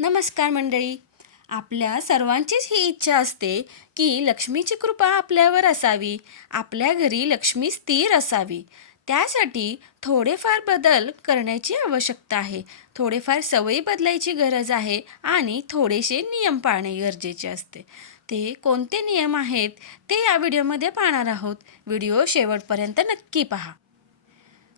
नमस्कार मंडळी. आपल्या सर्वांचीच ही इच्छा असते की लक्ष्मीची कृपा आपल्यावर असावी, आपल्या घरी लक्ष्मी स्थिर असावी. त्यासाठी थोडेफार बदल करण्याची आवश्यकता आहे, थोडेफार सवयी बदलायची गरज आहे आणि थोडेसे नियम पाळणे गरजेचे असते. ते कोणते नियम आहेत ते या व्हिडिओमध्ये पाहणार आहोत. व्हिडिओ शेवटपर्यंत नक्की पहा.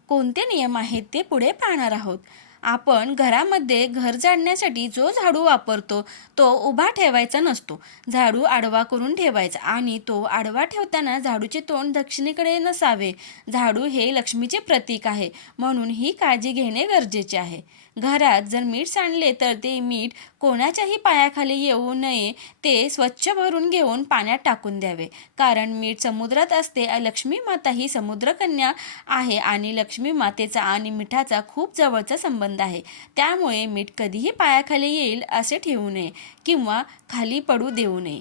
कोणते नियम आहेत ते पुढे पाहणार आहोत. आपण घरामध्ये घर झाडण्यासाठी जो झाडू वापरतो तो उभा ठेवायचा नसतो. झाडू आडवा करून ठेवायचा आणि तो आडवा ठेवताना झाडूचे तोंड दक्षिणेकडे नसावे. झाडू हे लक्ष्मीचे प्रतीक आहे, म्हणून ही काळजी घेणे गरजेचे आहे. घरात जर मीठ सांडले तर ते मीठ कोणाच्याही पायाखाली येऊ नये. ते स्वच्छ भरून घेऊन पाण्यात टाकून द्यावे, कारण मीठ समुद्रात असते. लक्ष्मी माता ही समुद्रकन्या आहे आणि लक्ष्मी मातेचा आणि मिठाचा खूप जवळचा संबंध आहे. त्यामुळे मीठ कधीही पायाखाली येईल असे ठेवू नये किंवा खाली पडू देऊ नये.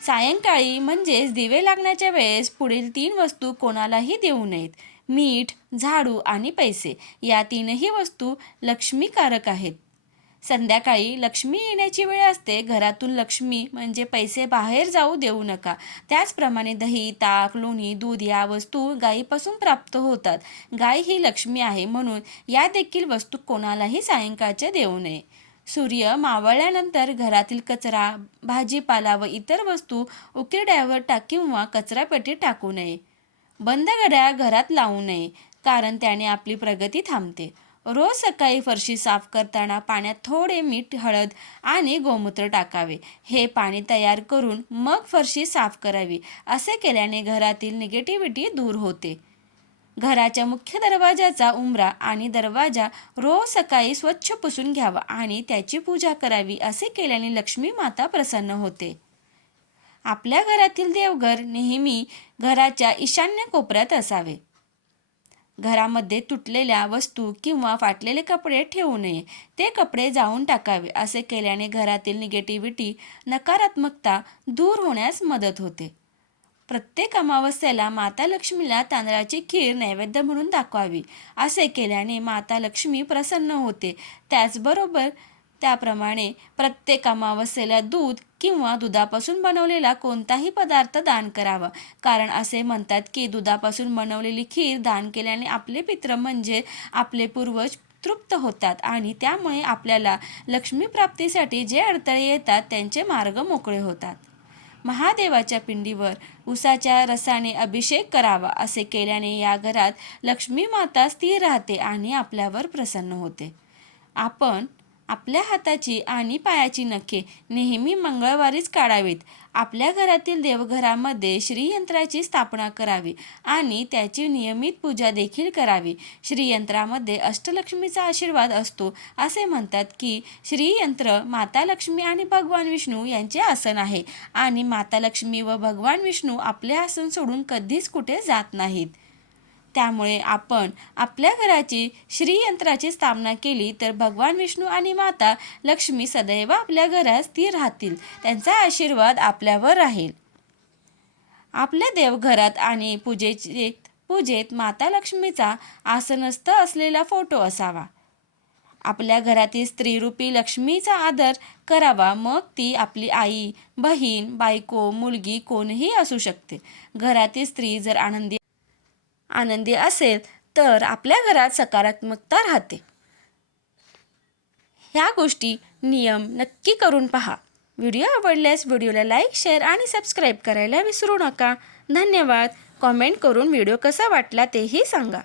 सायंकाळी म्हणजेच दिवे लागण्याच्या वेळेस पुढील 3 वस्तू कोणालाही देऊ नयेत. मीठ, झाडू आणि पैसे या 3ही वस्तू लक्ष्मीकारक आहेत. संध्याकाळी लक्ष्मी येण्याची वेळ असते. घरातून लक्ष्मी म्हणजे पैसे बाहेर जाऊ देऊ नका. त्याचप्रमाणे दही, ताक, लोणी, दूध या वस्तू गायीपासून प्राप्त होतात. गाय ही लक्ष्मी आहे, म्हणून या देखील वस्तू कोणालाही सायंकाळच्या देऊ नये. सूर्य मावळल्यानंतर घरातील कचरा, भाजीपाला व इतर वस्तू उकिरड्यावर किंवा कचरापेटीत टाकू नये. बंद घड्याळ घरात लावू नये, कारण त्याने आपली प्रगती थांबते. रोज सकाळी फरशी साफ करताना पाण्यात थोडे मीठ, हळद आणि गोमूत्र टाकावे. हे पाणी तयार करून मग फरशी साफ करावी. असे केल्याने घरातील निगेटिव्हिटी दूर होते. घराच्या मुख्य दरवाजाचा उंबरा आणि दरवाजा रोज सकाळी स्वच्छ पुसून घ्यावा आणि त्याची पूजा करावी. असे केल्याने लक्ष्मी माता प्रसन्न होते. आपल्या घरातील देवघर नेहमी घराच्या ईशान्य कोपऱ्यात असावे. घरामध्ये तुटलेल्या वस्तू किंवा फाटलेले कपडे ठेवू नये. ते कपडे जाळून टाकावे. असे केल्याने घरातील निगेटिव्हिटी, नकारात्मकता दूर होण्यास मदत होते. प्रत्येक अमावस्येला माता लक्ष्मीला तांदळाची खीर नैवेद्य म्हणून दाखवावी. असे केल्याने माता लक्ष्मी प्रसन्न होते. त्याप्रमाणे प्रत्येक अमावस्येला दूध किंवा दुधापासून बनवलेला कोणताही पदार्थ दान करावा, कारण असे म्हणतात की दुधापासून बनवलेली खीर दान केल्याने आपले पितृ म्हणजे आपले पूर्वज तृप्त होतात आणि त्यामुळे आपल्याला लक्ष्मी प्राप्तीसाठी जे अडथळे येतात त्यांचे मार्ग मोकळे होतात. महादेवाच्या पिंडीवर उसाच्या रसाने अभिषेक करावा. असे केल्याने या घरात लक्ष्मी माता स्थिर राहते आणि आपल्यावर प्रसन्न होते. आपण आपल्या हाताची आणि पायाची नखे नेहमी मंगळवारीच काढावीत. आपल्या घरातील देवघरामध्ये श्रीयंत्राची स्थापना करावी आणि त्याची नियमित पूजा देखील करावी. श्रीयंत्रामध्ये अष्टलक्ष्मीचा आशीर्वाद असतो. असे म्हणतात की श्रीयंत्र माता लक्ष्मी आणि भगवान विष्णू यांचे आसन आहे आणि माता लक्ष्मी व भगवान विष्णू आपले आसन सोडून कधीच कुठे जात नाहीत. त्यामुळे आपण आपल्या घराची श्रीयंत्राची स्थापना केली तर भगवान विष्णू आणि माता लक्ष्मी सदैव आपल्या घरात स्थिर राहतील. त्यांचा आशीर्वाद आपल्यावर राहील. आपल्या देवघरात आणि पूजेत माता लक्ष्मीचा आसनस्थ असलेला फोटो असावा. आपल्या घरातील स्त्रीरूपी लक्ष्मीचा आदर करावा. मग ती आपली आई, बहीण, बायको, मुलगी कोणीही असू शकते. घरातील स्त्री जर आनंदी असेल तर आपल्या घरात सकारात्मकता राहते. ह्या गोष्टी नियम नक्की करून पहा. व्हिडिओ आवडल्यास व्हिडिओला लाईक, शेअर आणि सबस्क्राईब करायला विसरू नका. धन्यवाद. कॉमेंट करून व्हिडिओ कसा वाटला तेही सांगा.